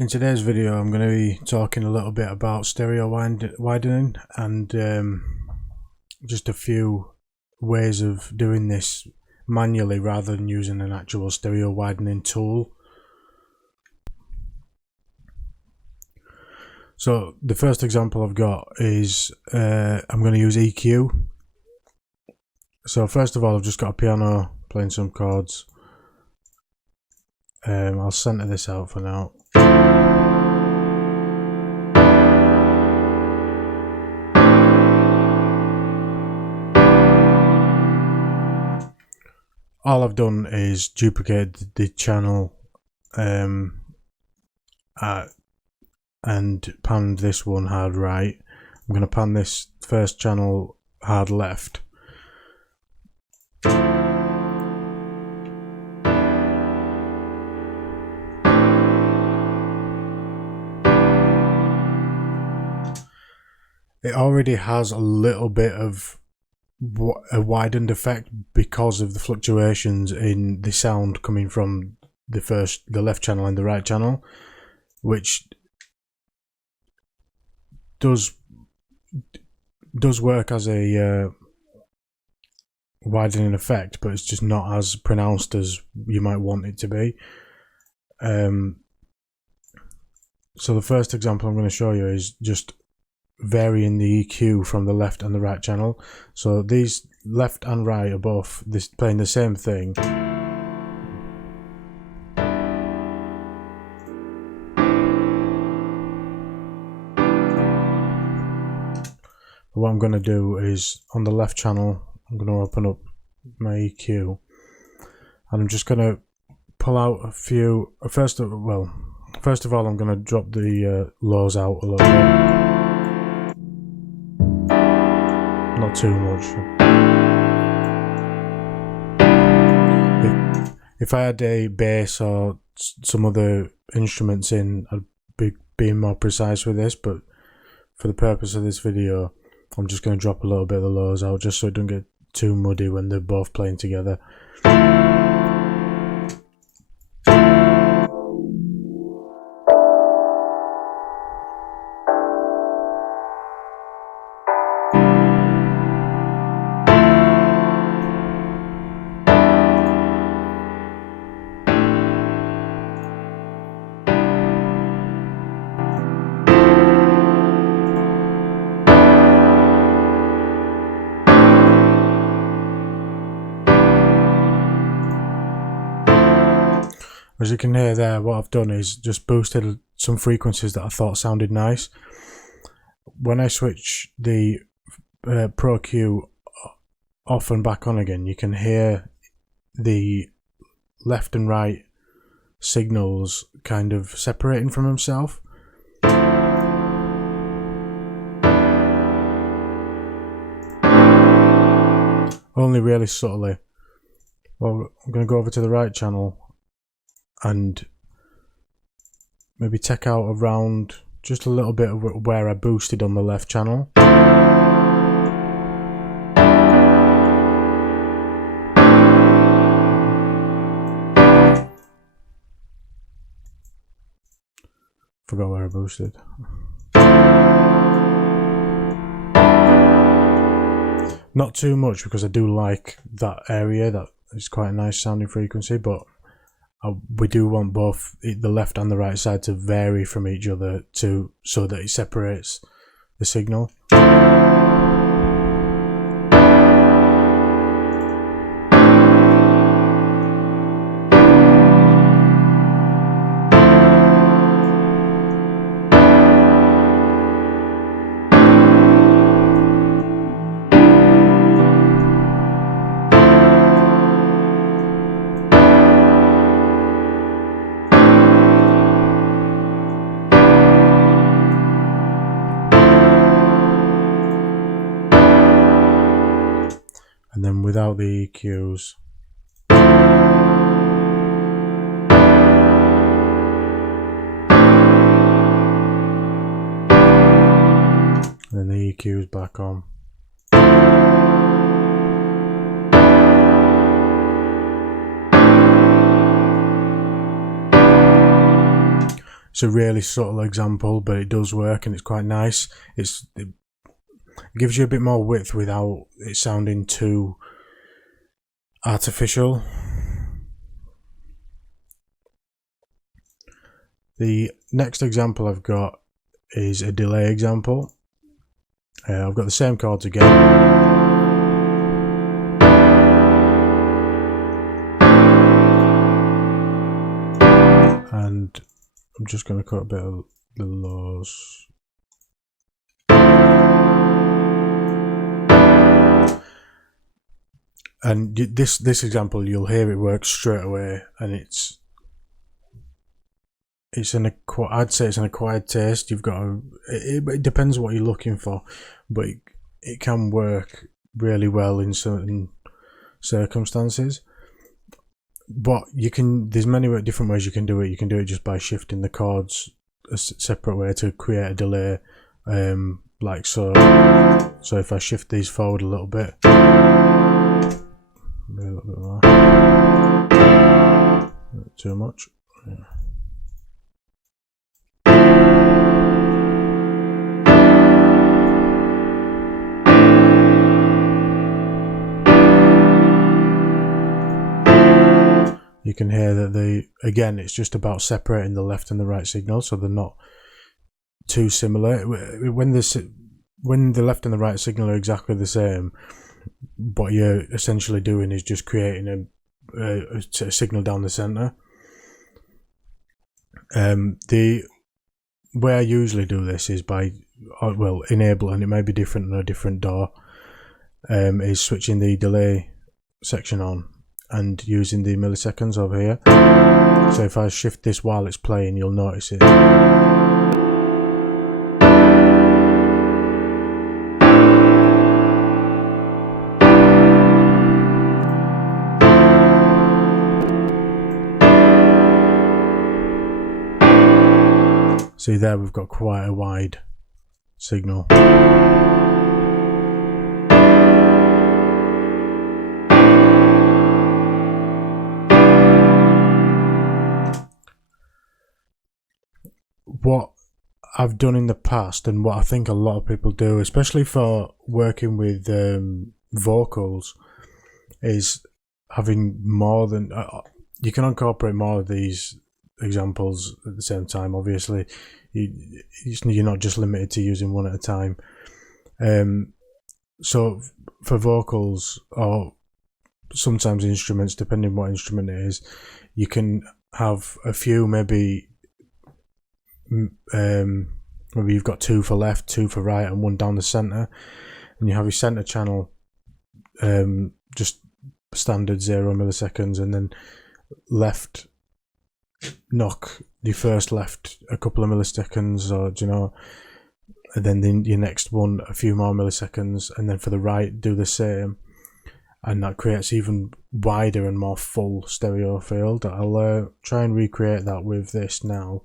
In today's video I'm going to be talking a little bit about stereo widening and just a few ways of doing this manually rather than using an actual stereo widening tool. So the first example I've got is I'm going to use EQ. So first of all, I've just got a piano playing some chords. I'll center this out for now. All I've done is duplicate the channel and panned this one hard right. I'm going to pan this first channel hard left. It already has a little bit of a widened effect because of the fluctuations in the sound coming from the left channel and the right channel, which does work as a widening effect, but it's just not as pronounced as you might want it to be. So the first example I'm going to show you is just varying the EQ from the left and the right channel. So these left and right are both playing the same thing. What I'm going to do is on the left channel, I'm going to open up my EQ and I'm just going to pull out a few. First of all, I'm going to drop the lows out a little bit. Not too much. If I had a bass or some other instruments in, I'd be being more precise with this, but for the purpose of this video, I'm just going to drop a little bit of the lows out just so it doesn't get too muddy when they're both playing together. As you can hear there, what I've done is just boosted some frequencies that I thought sounded nice. When I switch the Pro Q off and back on again, you can hear the left and right signals kind of separating from themselves. Only really subtly. Well, I'm going to go over to the right channel and maybe take out around just a little bit of where I boosted on the left channel. Forgot where I boosted. Not too much because I do like that area. That is quite a nice sounding frequency, but we do want both the left and the right side to vary from each other so that it separates the signal. And then without the EQs, and then the EQs back on. It's a really subtle example, but it does work and it's quite nice. It gives you a bit more width without it sounding too artificial. The next example I've got is a delay example. I've got the same chords again. And I'm just going to cut a bit of the lows. And this example, you'll hear it works straight away, and it's I'd say it's an acquired taste. You've got it depends what you're looking for, but it can work really well in certain circumstances. But there's many different ways you can do it. You can do it just by shifting the chords a separate way to create a delay, like so. So if I shift these forward a little bit, maybe a little bit more, not too much. Yeah. You can hear that again, it's just about separating the left and the right signal, so they're not too similar. When the left and the right signal are exactly the same, what you're essentially doing is just creating a signal down the center. The way I usually do this is by enable, and it may be different on a different DAW, is switching the delay section on and using the milliseconds over here. So if I shift this while it's playing, you'll notice it. See there, we've got quite a wide signal. What I've done in the past, and what I think a lot of people do, especially for working with vocals, is having more than you can incorporate more of these examples at the same time. Obviously, you're not just limited to using one at a time. So for vocals, or sometimes instruments, depending what instrument it is, you can have a few, maybe you've got 2 for left, 2 for right, and 1 down the center, and you have your center channel just standard 0 milliseconds, and then left knock the first left a couple of milliseconds, or and then your next one a few more milliseconds, and then for the right do the same, and that creates even wider and more full stereo field. I'll try and recreate that with this now.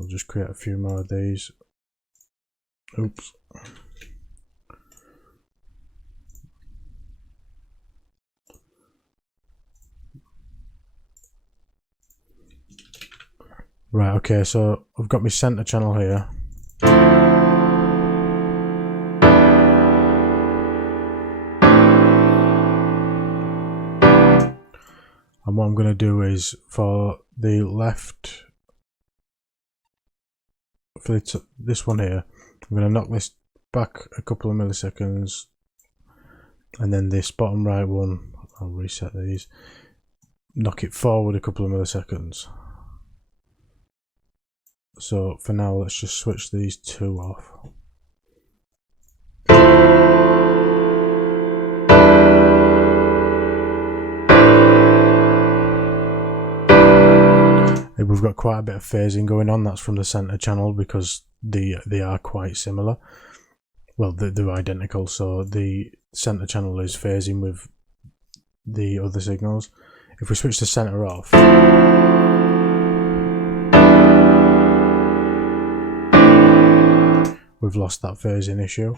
I'll just create a few more of these. Oops. Right, okay, so I've got my center channel here. And what I'm going to do is, for the left, for this one here, I'm going to knock this back a couple of milliseconds, and then this bottom right one, I'll reset these, knock it forward a couple of milliseconds. So for now, let's just switch these 2 off. We've got quite a bit of phasing going on. That's from the center channel, because they are quite similar. Well, they're identical, so the center channel is phasing with the other signals. If we switch the center off, we've lost that phasing issue.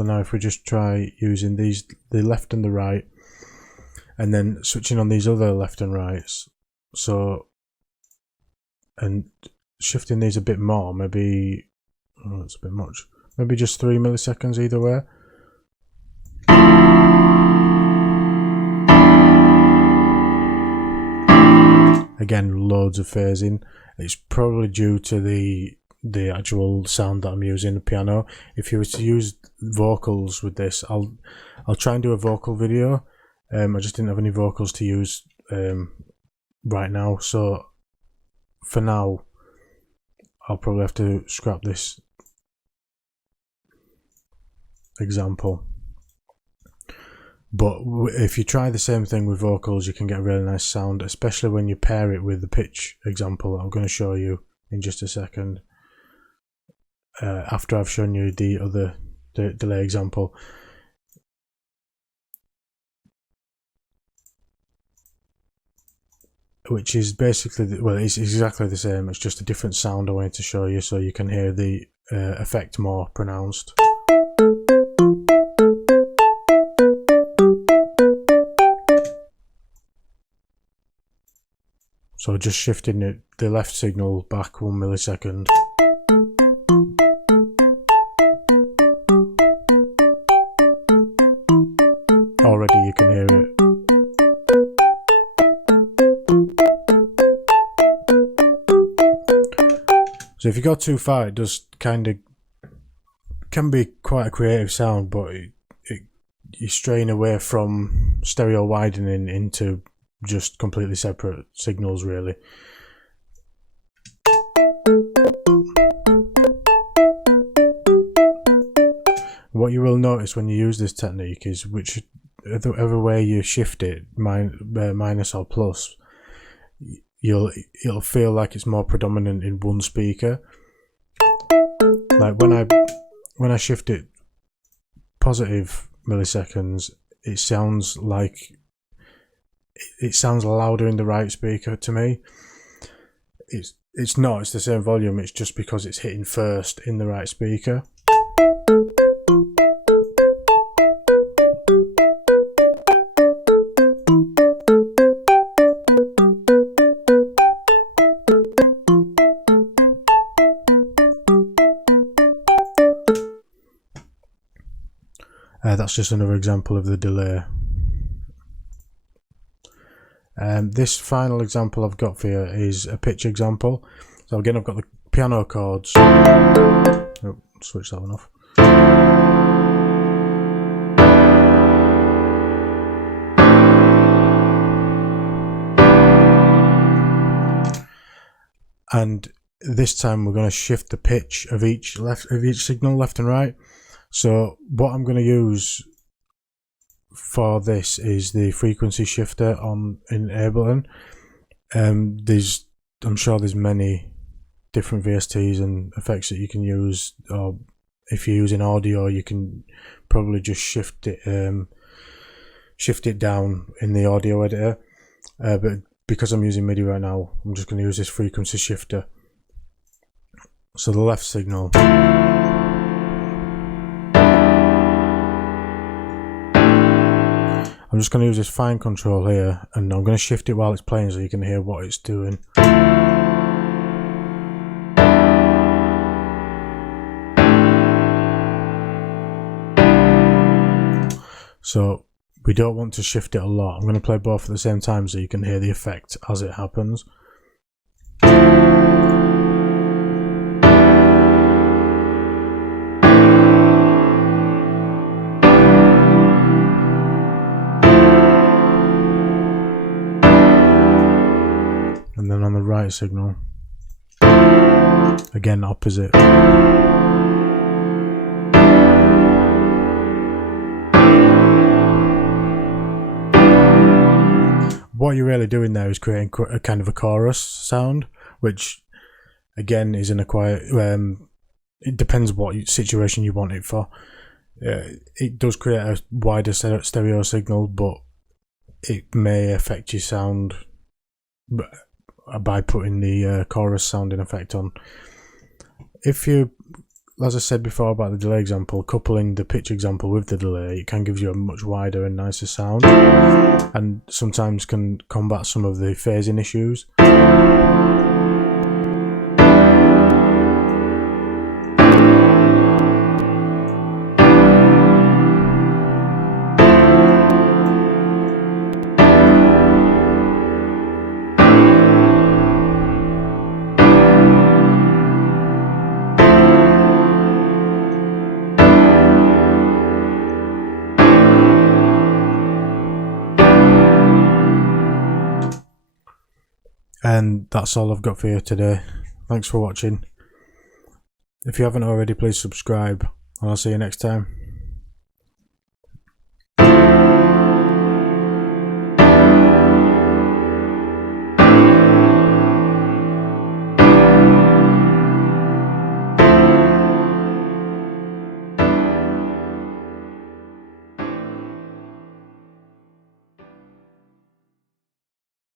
So now if we just try using these, the left and the right, and then switching on these other left and rights, so, and shifting these a bit more, maybe, oh, it's a bit much, maybe just 3 milliseconds either way. Again, loads of phasing. It's probably due to the actual sound that I'm using, the piano. If you were to use vocals with this, I'll try and do a vocal video. I just didn't have any vocals to use right now, so for now I'll probably have to scrap this example. But if you try the same thing with vocals, you can get a really nice sound, especially when you pair it with the pitch example that I'm going to show you in just a second, after I've shown you the other delay example. Which is basically, well, it's exactly the same, it's just a different sound I wanted to show you so you can hear the effect more pronounced. So just shifting the left signal back 1 millisecond. Already you can hear it. So if you go too far, it does can be quite a creative sound, but you strain away from stereo widening into just completely separate signals, really. What you will notice when you use this technique is whichever way you shift it, minus or plus, it'll feel like it's more predominant in one speaker. Like when I shift it positive milliseconds, it sounds louder in the right speaker to me. It's not, it's the same volume, it's just because it's hitting first in the right speaker. That's just another example of the delay. This final example I've got for you is a pitch example. So again, I've got the piano chords. Oh, switch that one off. And this time we're going to shift the pitch of each signal, left and right. So what I'm going to use for this is the frequency shifter in Ableton. I'm sure there's many different VSTs and effects that you can use, or if you're using audio, you can probably just shift it down in the audio editor. But because I'm using MIDI right now, I'm just going to use this frequency shifter. So the left signal. I'm just going to use this fine control here, and I'm going to shift it while it's playing so you can hear what it's doing. So we don't want to shift it a lot. I'm going to play both at the same time so you can hear the effect as it happens. And then on the right signal, again opposite. What you're really doing there is creating a kind of a chorus sound, which again is in a quiet. It depends what situation you want it for. It does create a wider stereo signal, but it may affect your sound by putting the chorus sounding effect on. If you as I said before about the delay example, coupling the pitch example with the delay, it can give you a much wider and nicer sound, and sometimes can combat some of the phasing issues. And that's all I've got for you today. Thanks for watching. If you haven't already, please subscribe, and I'll see you next time.